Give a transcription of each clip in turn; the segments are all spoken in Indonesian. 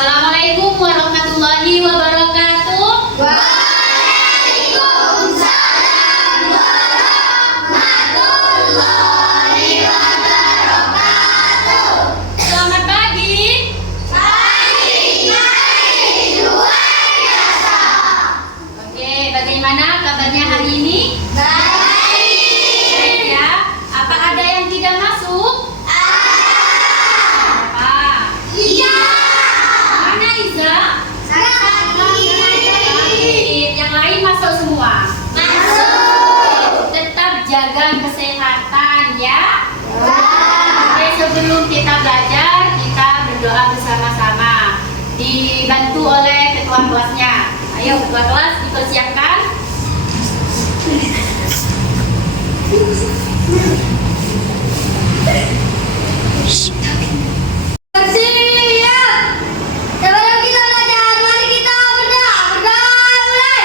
Assalamualaikum warahmatullahi wabarakatuh. Waalaikumsalam warahmatullahi wabarakatuh. Selamat pagi. Pagi luar biasa. Oke, bagaimana kabarnya hari ini? Baik ya. Apa ada yang tidak masuk? Apa? Iya. Mana Iza? Sakit. Yang lain masuk semua. Masuk. Tetap jaga kesehatan ya. Oke, sebelum kita belajar, kita berdoa bersama-sama. Dibantu oleh ketua kelasnya. Ayo ketua kelas dipersiapkan. Siap. Sebelum kita belajar, mari kita berdoa. Berdoa mulai.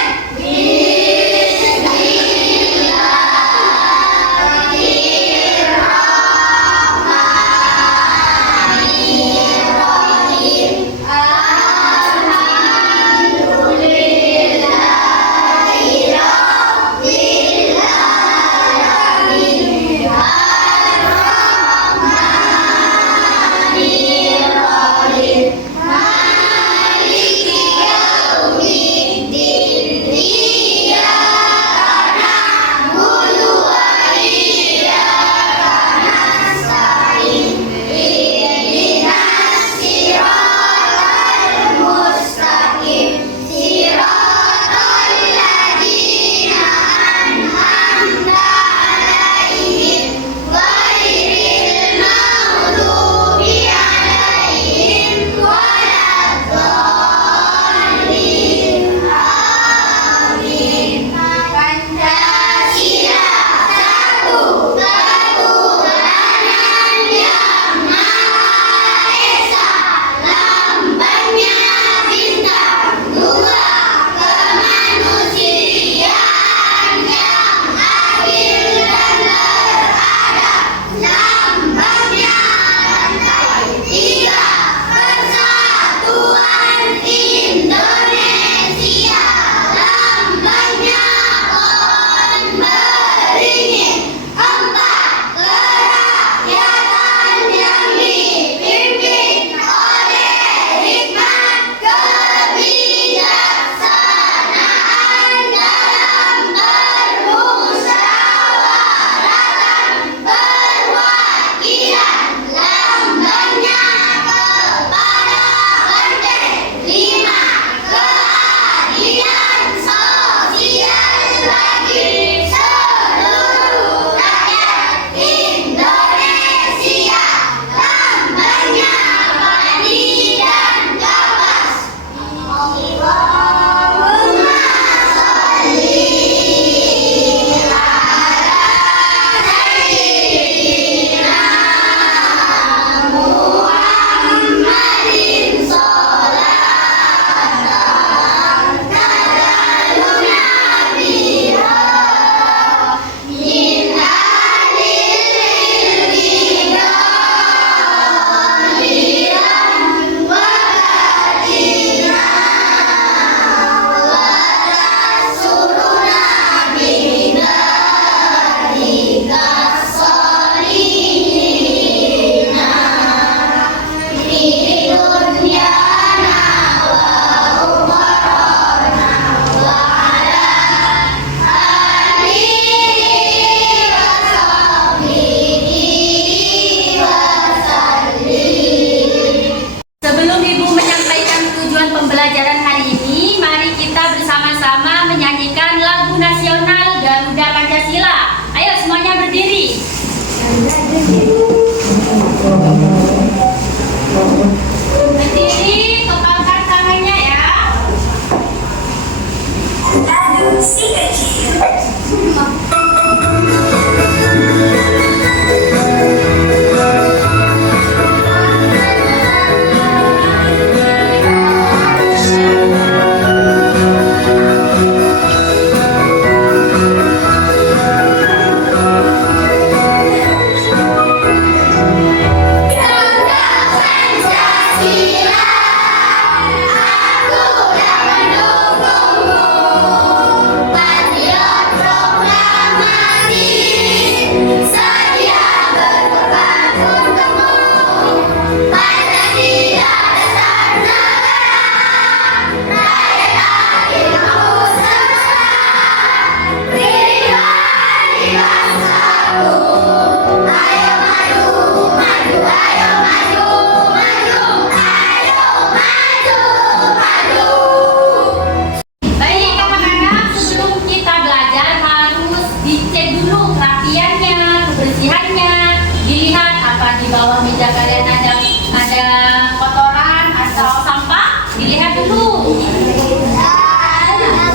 dilihat dulu.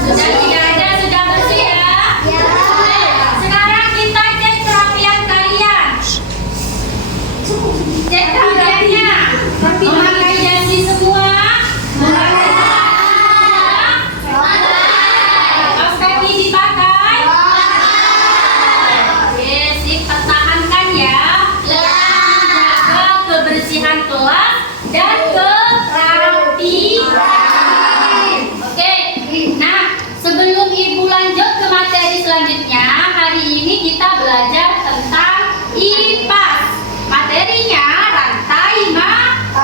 Sudah tidak ada, sudah bersih ya. Sekarang kita cek kerapian kalian. Cek kerapiannya. Memakai dasi semua. Kaos kaki dipakai. Oke, sip, pertahankan ya. Jaga kebersihan kelas dan kerapian. Oke, nah sebelum Ibu lanjut ke materi selanjutnya, hari ini kita belajar tentang IPAS. Materinya rantai makanan.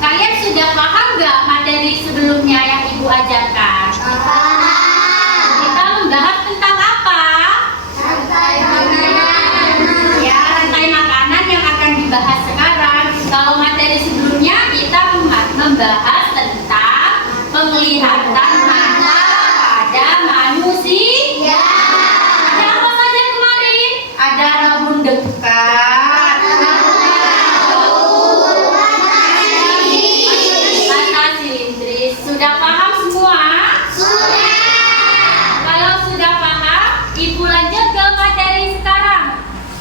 Kalian sudah paham nggak materi sebelumnya yang Ibu ajarkan? Kita membahas tentang apa? Ya, rantai makanan yang akan dibahas sekarang. Kalau materi sebelumnya kita membahas tentang penglihatan mata pada manusia. Ada apa saja kemarin? Ada rabun dekat, mata silindris. Sudah paham semua? Kalau sudah paham, Ibu lanjut ke materi sekarang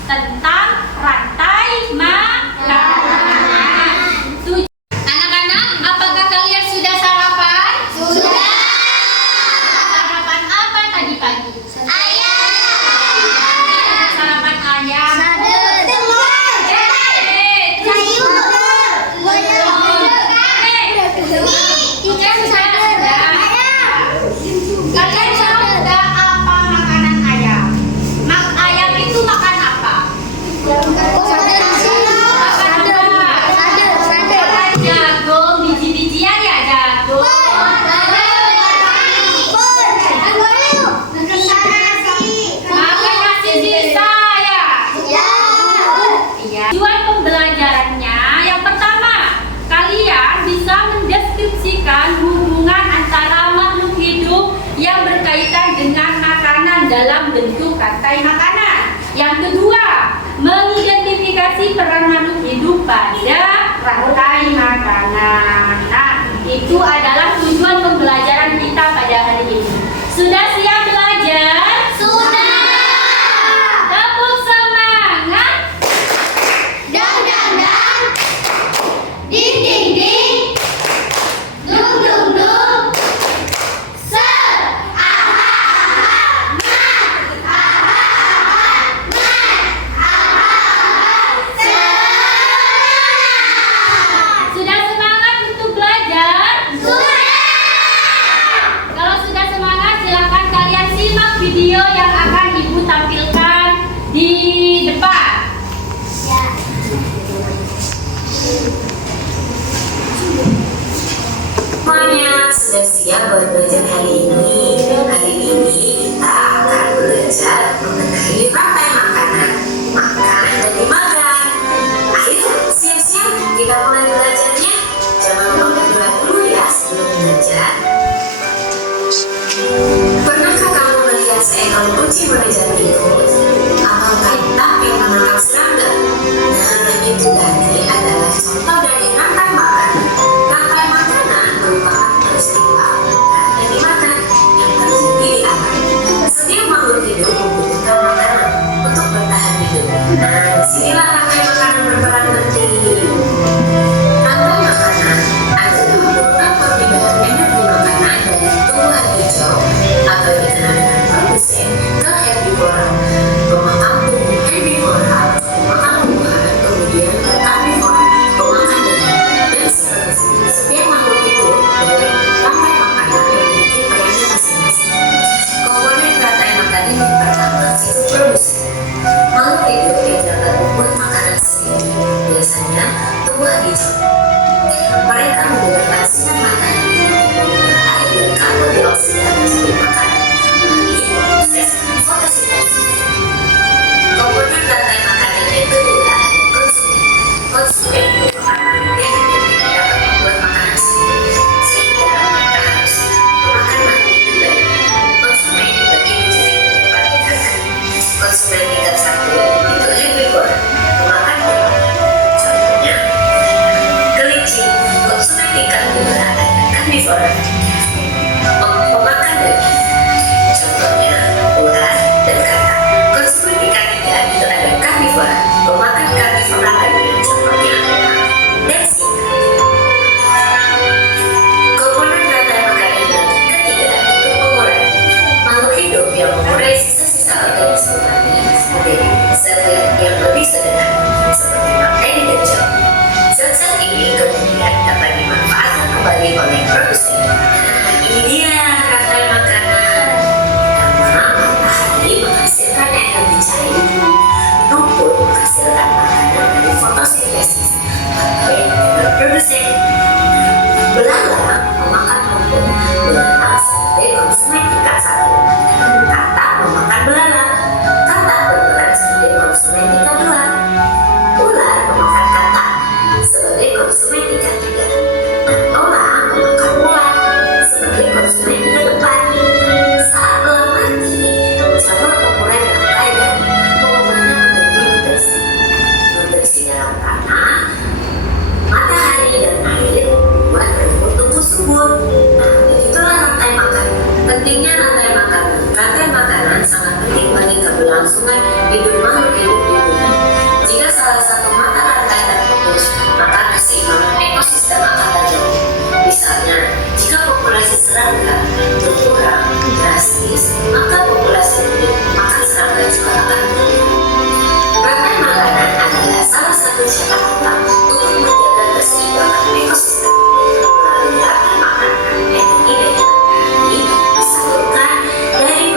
tentang rantai makanan. Anak-anak, apakah kalian sudah sarapan? Sarapan apa tadi pagi? Sarapan ayam. Kalian tahu nggak apa makanan ayam? Ayam itu makan apa? Jagung, biji-bijian ya, jagung. Makan nasi sisa ya. Iya. Tujuan pembelajarannya yang pertama, kalian bisa mendeskripsikan hubungan antara makhluk hidup yang berkaitan dengan makanan dalam bentuk rantai makanan. Yang kedua, mengidentifikasi peran makhluk hidup pada rantai makanan. Nah, itu adalah tujuan pembelajaran kita pada hari ini. Sudah siap belajar? Tepuk semangat. Sudah semangat untuk belajar? Kalau sudah semangat, silakan kalian simak video yang akan Ibu tampilkan di depan. Semuanya sudah siap buat belajar hari ini. Hari ini kita akan belajar mengenai rantai makanan. Makan dan dimakan. Ayo siap-siap kita mulai belajarnya. Jangan lupa berdoa dulu ya sebelum belajar. Pernahkah kamu melihat seekor kucing mengejar tikus? Atau kaitan yang menangkap serangga? Nah, itu tadi adalah contoh dari rantai makanan. Rantai makanan merupakan peristiwa makan dan dimakan yang terjadi di alam. Setiap makhluk hidup membutuhkan makanan untuk bertahan hidup. Nah, disinilah rantai makanan berperan penting. Rantai makanan adalah urutan perpindahan energi makanan dari tumbuhan hijau atau dikenal dengan produsen ke herbivora, pemakan tumbuh herbivora, pemakan tumbuhan, kemudian ke karnivora, pemakan daging, dan seterusnya. Setiap makhluk hidup dalam rantai makanan memiliki perannya masing-masing. Komponen rantai makanan yang pertama itu produsen. Makhluk hidup yang dapat membuat makanan sendiri, biasanya tumbuhan hijau. Mereka menggunakan sinar matahari untuk mengubah air dan karbon dioksida menjadi makanan melalui proses fotosintesis. Komponen rantai makanan yang kedua adalah konsumen. Konsumen merupakan manusia yang dapat membuat makanan sendiri, sehingga mereka harus memakan makanan itu baik. Konsumen dibagi menjadi beberapa tingkatan. Konsumen tingkat 1 itu herbivora, memakan hewan. Contohnya kelinci. Konsumen tingkat karnivora, pemakan daging. Contohnya ular dan kata. Konsumen ikan ikan itu ada karnivora, pemakan karnivora lainnya contohnya adalah dan singa. Komponen rantai makanan yang ketiga itu pengurai. Makhluk hidup yang mengurai sisa-sisa organisme mati menjadi zat yang lebih sederhana seperti bakteri dan jamur. Zat-zat ini kemudian dapat dimanfaatkan kembali oleh produsen. Ini dia rantai makanan. Pertama, matahari menghasilkan energi cair. Rumput menghasilkan makanan dari fotosintesis atau yang disebut produsen. Belalang memakan rumput. Belalang sebagai konsumen tingkat 1. Kata memakan belalang. Kata berperan sebagai konsumen tingkat 2. Ular memakan kata sebagai konsumen tingkat 3. Dan elang memakan ular sebagai konsumen tingkat 4. Saat elang mati, jamur pengurai bangkai dan mengubahnya menjadi nutrisi. Nutrisi dalam tanah, matahari dan air membuat rumput tumbuh subur. Nah, begitulah rantai makanan. Pentingnya rantai makanan. Rantai makanan sangat penting bagi keberlangsungan hidup makhluk hidup di bumi. Jika salah satu mata rantai terputus, maka keseimbangan ekosistem akan terganggu. Misalnya, jika populasi serangga berkurang drastis, maka populasi makan serangga juga akan berkurang. Rantai makanan adalah salah satu cara utama untuk menjaga keseimbangan ekosistem. Melalui rantai makanan, energi dari matahari disalurkan dari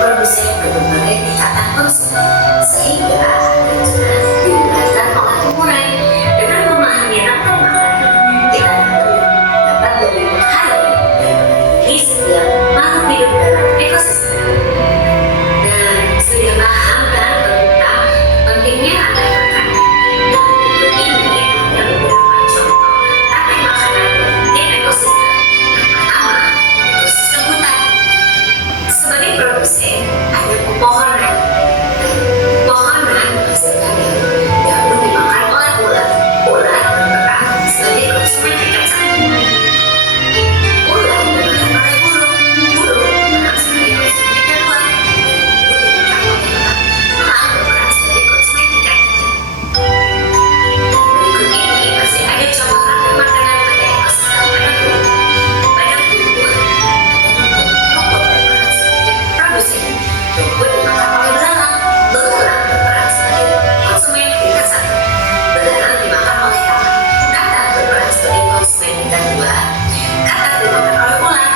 produsen ke berbagai tingkatan konsumen, sehingga harganya diberikan oleh pengurai. Dengan memahami rantai makanan, kita dapat lebih menghargai dan melindungi setiap makhluk hidup dalam ekosistem. Dan sudah paham kan tentang pentingnya rantai makanan? Nah, berikut ini ada beberapa contoh rantai makanan yang penting ekosistem. Yang pertama, ekosistem hutan. Sebagai produsen, ada pepohonan. Pepohonan menghasilkan daun dimakan oleh ular. Ular berperan sebagai konsumen tingkat 1. Ular dimakan oleh burung. Burung berperan sebagai konsumen tingkat 2. Burung dimakan oleh elang. Elang berperan sebagai konsumen tingkat 3. Berikut ini masih ada contoh rantai makanan pada ekosistem pada burung. Pada burung, rumput berperan sebagai produsen. Rumput dimakan oleh belalang. Belalang berperan sebagai konsumen tingkat 1. Belalang dimakan oleh kata. Kata berperan sebagai konsumen tingkat 2. Kata dimakan oleh ular.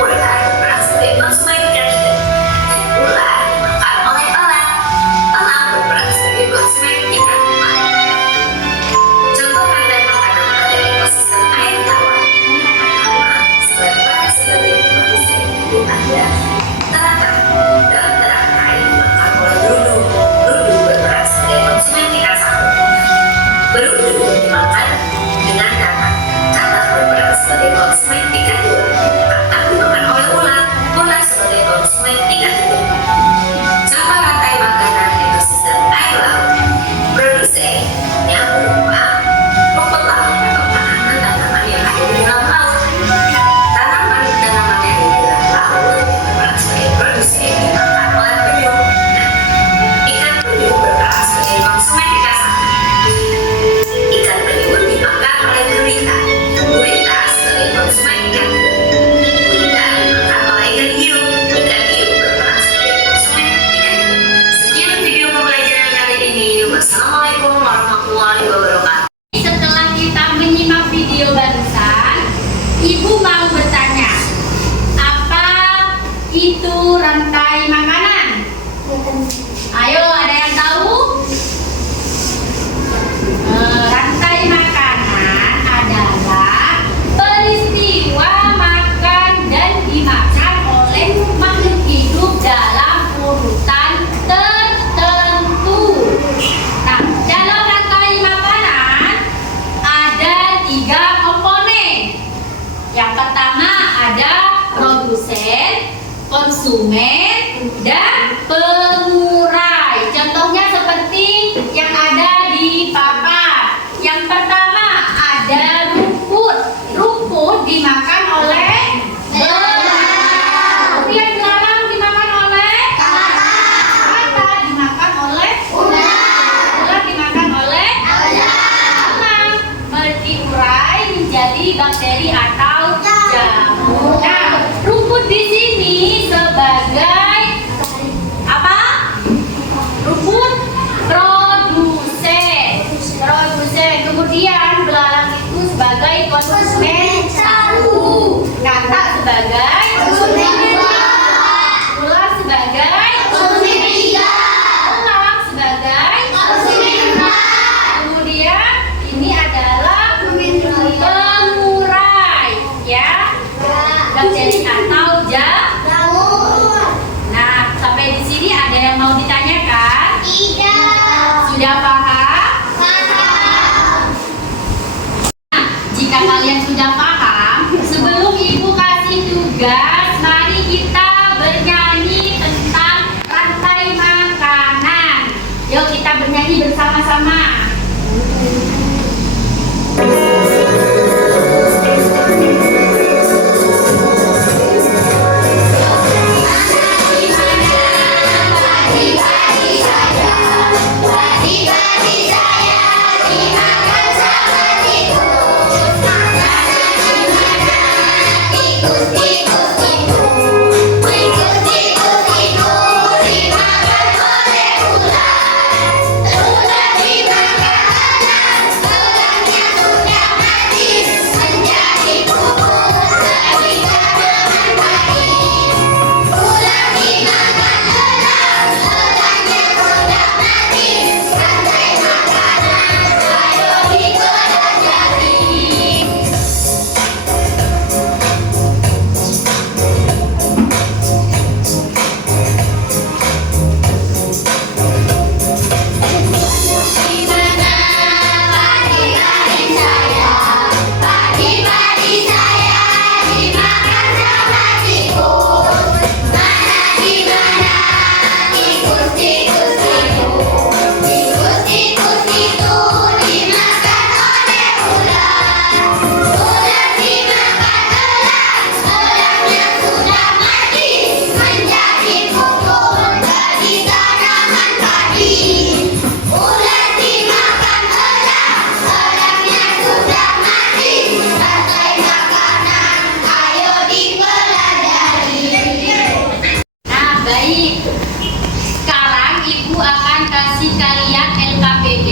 Ular berperan sebagai konsumen tingkat 3. Ular dimakan oleh elang. Elang berperan sebagai konsumen tingkat 4. Contoh rantai makanan pada ekosistem air tawar. Pertama, berperan sebagai produsen itu ada teratai. Dalam teratai dimakan oleh berudung. Berudung berperan sebagai konsumen tingkat 1. Berudung dimakan dengan kata. Kata berperan sebagai konsumen tingkat 2. Kata dimakan oleh ular. Ular sebagai konsumen tingkat 3. Contoh rantai makanan ekosistem air laut. Produsen yang berupa rumput laut atau tanaman-tanaman yang ada di dalam laut. Tanaman-tanaman yang ada di dalam laut berperan sebagai produsen dimakan oleh penyu. Ikan penyu berperan sebagai konsumen tingkat 1. Ikan penyu dimakan oleh gurita. Gurita sebagai konsumen tingkat 2. Gurita dimakan oleh ikan hiu. Ikan hiu berperan sebagai konsumen tingkat 3. Sekian video pembelajaran kali ini. Wassalamualaikum warahmatullahi wabarakatuh. Setelah kita menyimak video barusan, Ibu mau bertanya, apa itu rantai makanan? Ayo, ada yang tahu? Rantai makanan adalah peristiwa makan dan dimakan oleh makhluk hidup dalam urutan tertentu. Nah, dalam rantai makanan ada 3 komponen. Yang pertama ada produsen, konsumen, dan pengurai. Contohnya seperti yang ada di papan. Yang pertama ada rumput. Rumput dimakan oleh bakteri atau jamur. Nah, rumput di sini sebagai apa? Rumput produsen. Kemudian belalang itu sebagai konsumen 1. Katak sebagai konsumen 2. ular sebagai Konsumen 3. elang sebagai Konsumen 4. kemudian ini adalah Konsumen 2. pengurai ya bakteri atau Jamur. nah sampai di sini ada yang mau ditanyakan? Tidak. Sudah paham? Paham. Jika kalian sudah paham, sebelum ibu kasih tugas, mari kita bernyanyi tentang rantai makanan. Yuk kita bernyanyi bersama-sama. Padi-padi saya dimakan sama tikus. Makanan di mana? Tikus-tikus itu. Tikus-tikus itu dimakan oleh ular. Ular dimakan elang. Elangnya sudah mati menjadi bubur dari tanaman padi. Ular dimakan elang. Elangnya sudah mati. Rantai makanan ayo dipelajari. Di mana padi-padi saya? Padi-padi saya dimakan sama tikus. Mana di mana tikus-tikus itu? Tikus-tikus itu dimakan oleh ular. Ular dimakan elang. Elangnya sudah mati menjadi bubur dari tanaman padi. Ular dimakan elang. Elangnya sudah mati. Rantai makanan ayo dipelajari. Nah, baik. Sekarang ibu akan kasih kalian LKPD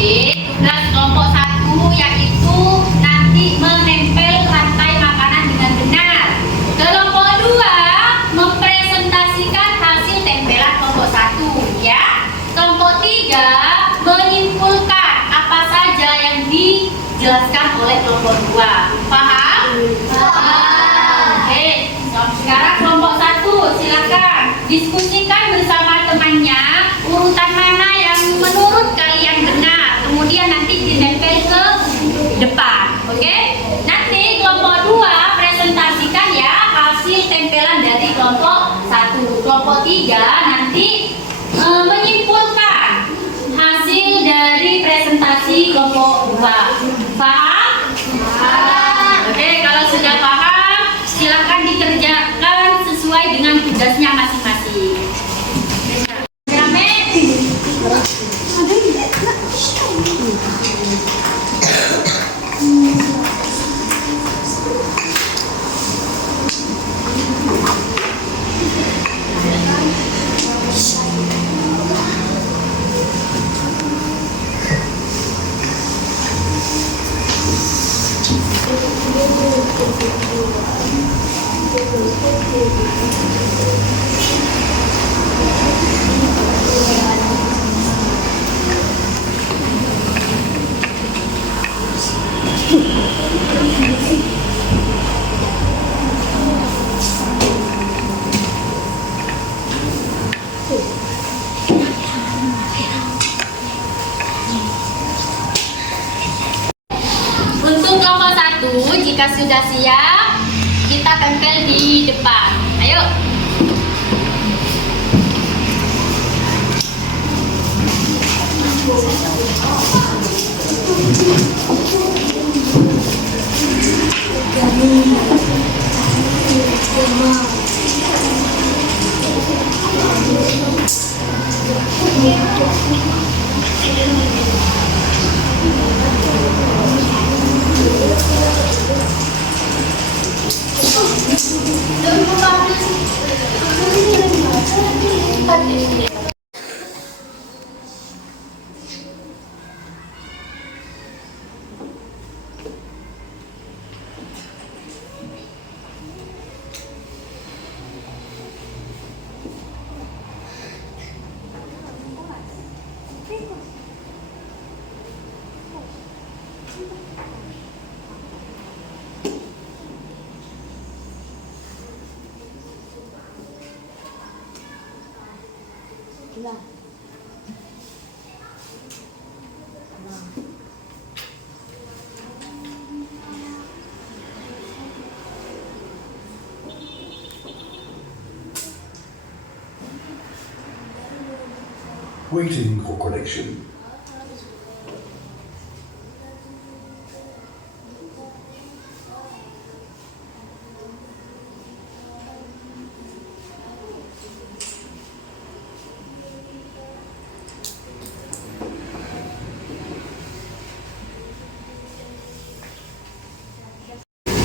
tugas kelompok 1 yaitu nanti menempel rantai makanan dengan benar. Kelompok 2 mempresentasikan hasil tempelan kelompok 1 ya. Kelompok 3 menyimpulkan apa saja yang dijelaskan oleh kelompok 2. Paham? Oke, sekarang kelompok 1 silakan diskusikan bersama temannya urutan mana yang menurut kalian benar. Kemudian nanti ditempel ke depan. Oke? Nanti kelompok 2 presentasikan ya hasil tempelan dari kelompok 1. Kelompok 3 nanti menyimpulkan hasil dari presentasi kelompok 2. Paham? Oke, kalau sudah paham, silakan dikerjakan sesuai dengan tugasnya masing-masing. Rame? Untuk kelompok 1, jika sudah siap, kita tempel di depan. Ayo. Waiting for connection.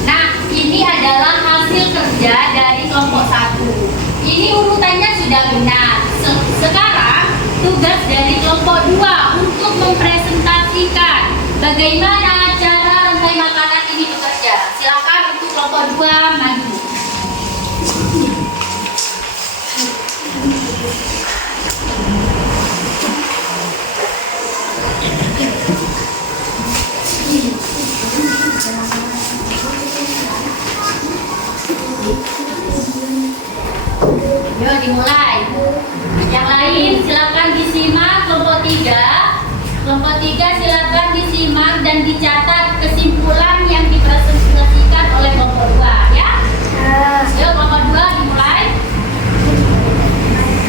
Nah, ini adalah hasil kerja dari kelompok 1. Ini urutannya sudah benar. Sekarang tugas dari kelompok 2 untuk mempresentasikan bagaimana cara rantai makanan ini bekerja. Silakan untuk kelompok 2 maju. Yuk dimulai. Yang lain silakan disimak kelompok 3. Kelompok 3 silakan disimak dan dicatat kesimpulan yang dipresentasikan oleh kelompok 2 ya. Yuk kelompok 2 dimulai.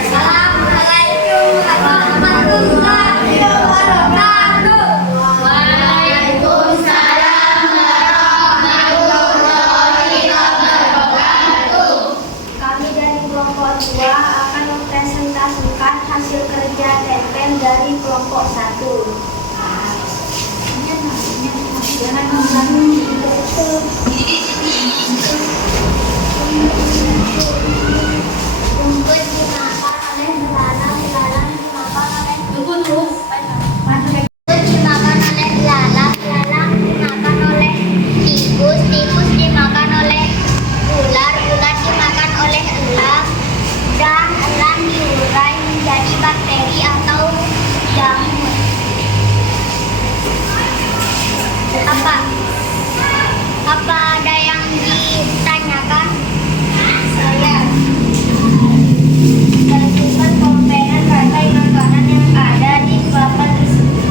Assalamualaikum warahmatullahi wabarakatuh. Waalaikumsalam warahmatullahi wabarakatuh. Kami dari kelompok 2 akan mempresentasikan hasil kerja TPM dari kelompok 1. Rumput dimakan oleh belalang, belalang dimakan oleh Tunggu. Rumput dimakan oleh belalang, belalang dimakan oleh tikus, tikus dimakan oleh ular, ular dimakan oleh elang, dan elang diurai menjadi bakteri atau jamur. Apa ada yang ditanyakan? Saya tentukan komponen rantai makanan yang ada di papan tersebut.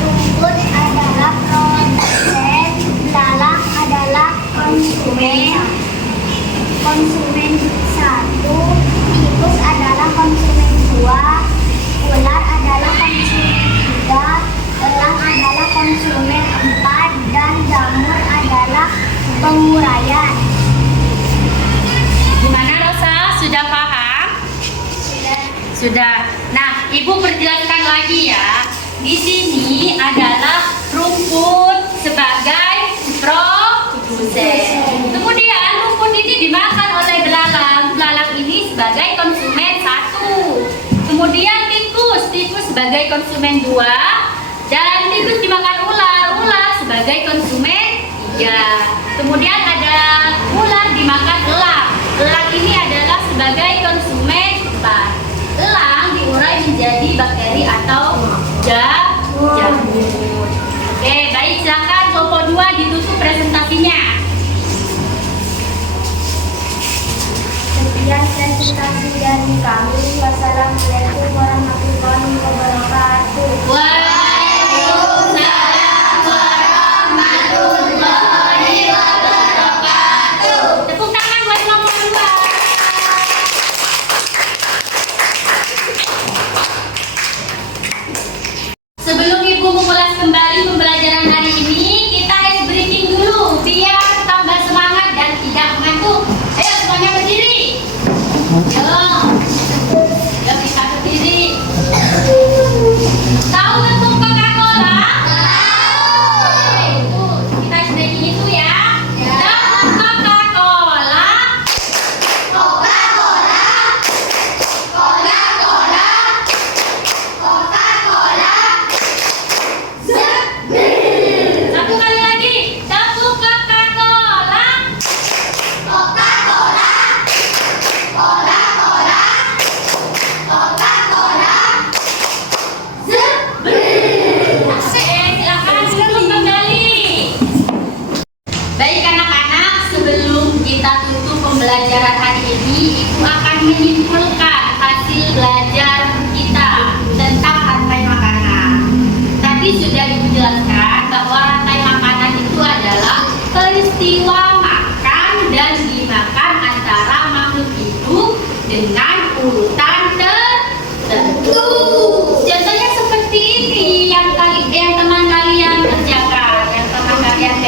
Rumput adalah produsen, belalang adalah konsumen 1, tikus adalah konsumen 2, ular adalah konsumen 3, elang adalah konsumen 4, dan jamur adalah penguraian. Gimana Rosa? Sudah paham? Sudah. Nah, Ibu perjelaskan lagi ya. Di sini adalah rumput sebagai produsen. Kemudian rumput ini dimakan oleh belalang. Belalang ini sebagai konsumen 1. Kemudian tikus sebagai konsumen 2. Dan tikus dimakan ular. Ular sebagai konsumen 3. Kemudian ada ular dimakan elang. Elang ini adalah sebagai konsumen 4. Elang diurai menjadi bakteri atau jamur. Oke, baik, silakan kelompok 2 ditutup presentasinya. Sekian presentasi dari kami. Wassalamualaikum warahmatullahi wabarakatuh. Waalaikumsalam warahmatullahi wabarakatuh. Tepuk tangan buat kelompok 2. Sebelum Ibu mengulas kembali pembelajaran hari ini, kita ice breathing dulu biar tambah semangat dan tidak mengantuk. Ayo semuanya berdiri. Yuk kita berdiri. Tahu bentuk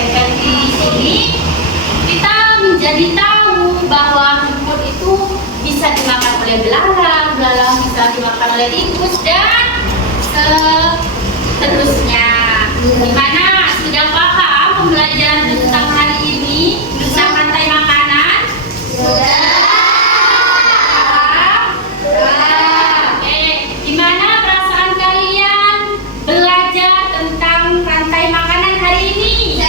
tempel di sini, kita menjadi tahu bahwa rumput itu bisa dimakan oleh belalang, belalang bisa dimakan oleh tikus dan seterusnya. Gimana? Sudah paham pembelajaran tentang hari ini tentang rantai makanan? Sudah. Oke, gimana perasaan kalian belajar tentang rantai makanan hari ini?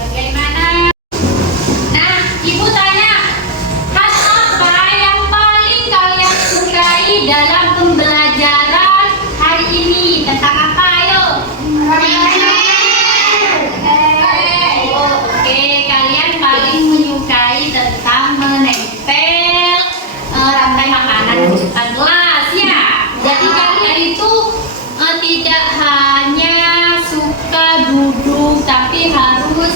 Bagaimana? Nah, Ibu tanya, hal apa yang paling kalian sukai dalam pembelajaran hari ini? Tentang apa? Ayo. Oh, oke, kalian paling menyukai tentang menempel rantai makanan di depan kelas ya. Jadi kalian itu tidak hanya suka duduk, tapi harus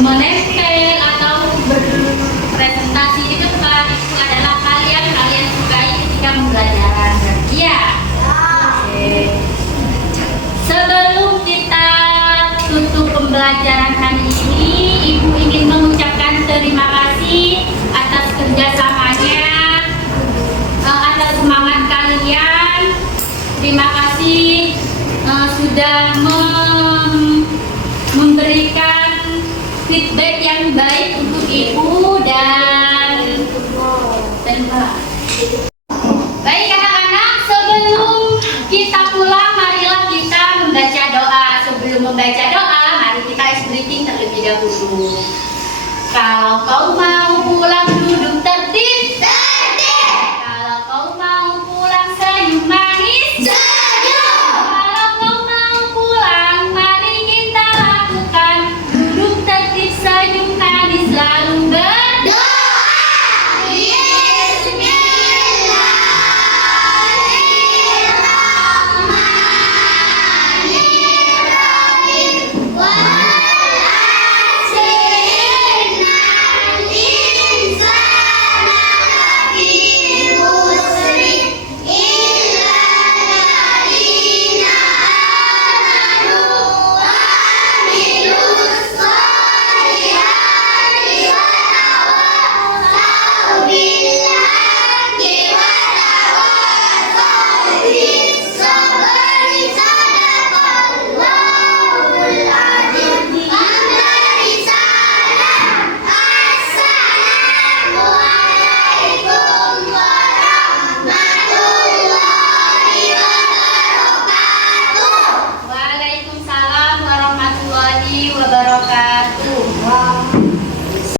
menempel atau berpresentasi di depan. Itu adalah hal yang kalian sukai ketika pembelajaran. Ya. Oke. Sebelum kita tutup pembelajaran hari ini, Ibu ingin mengucapkan terima kasih atas kerjasamanya, atas semangat kalian. Terima kasih sudah memberikan feedback yang baik untuk Ibu dan Mbak.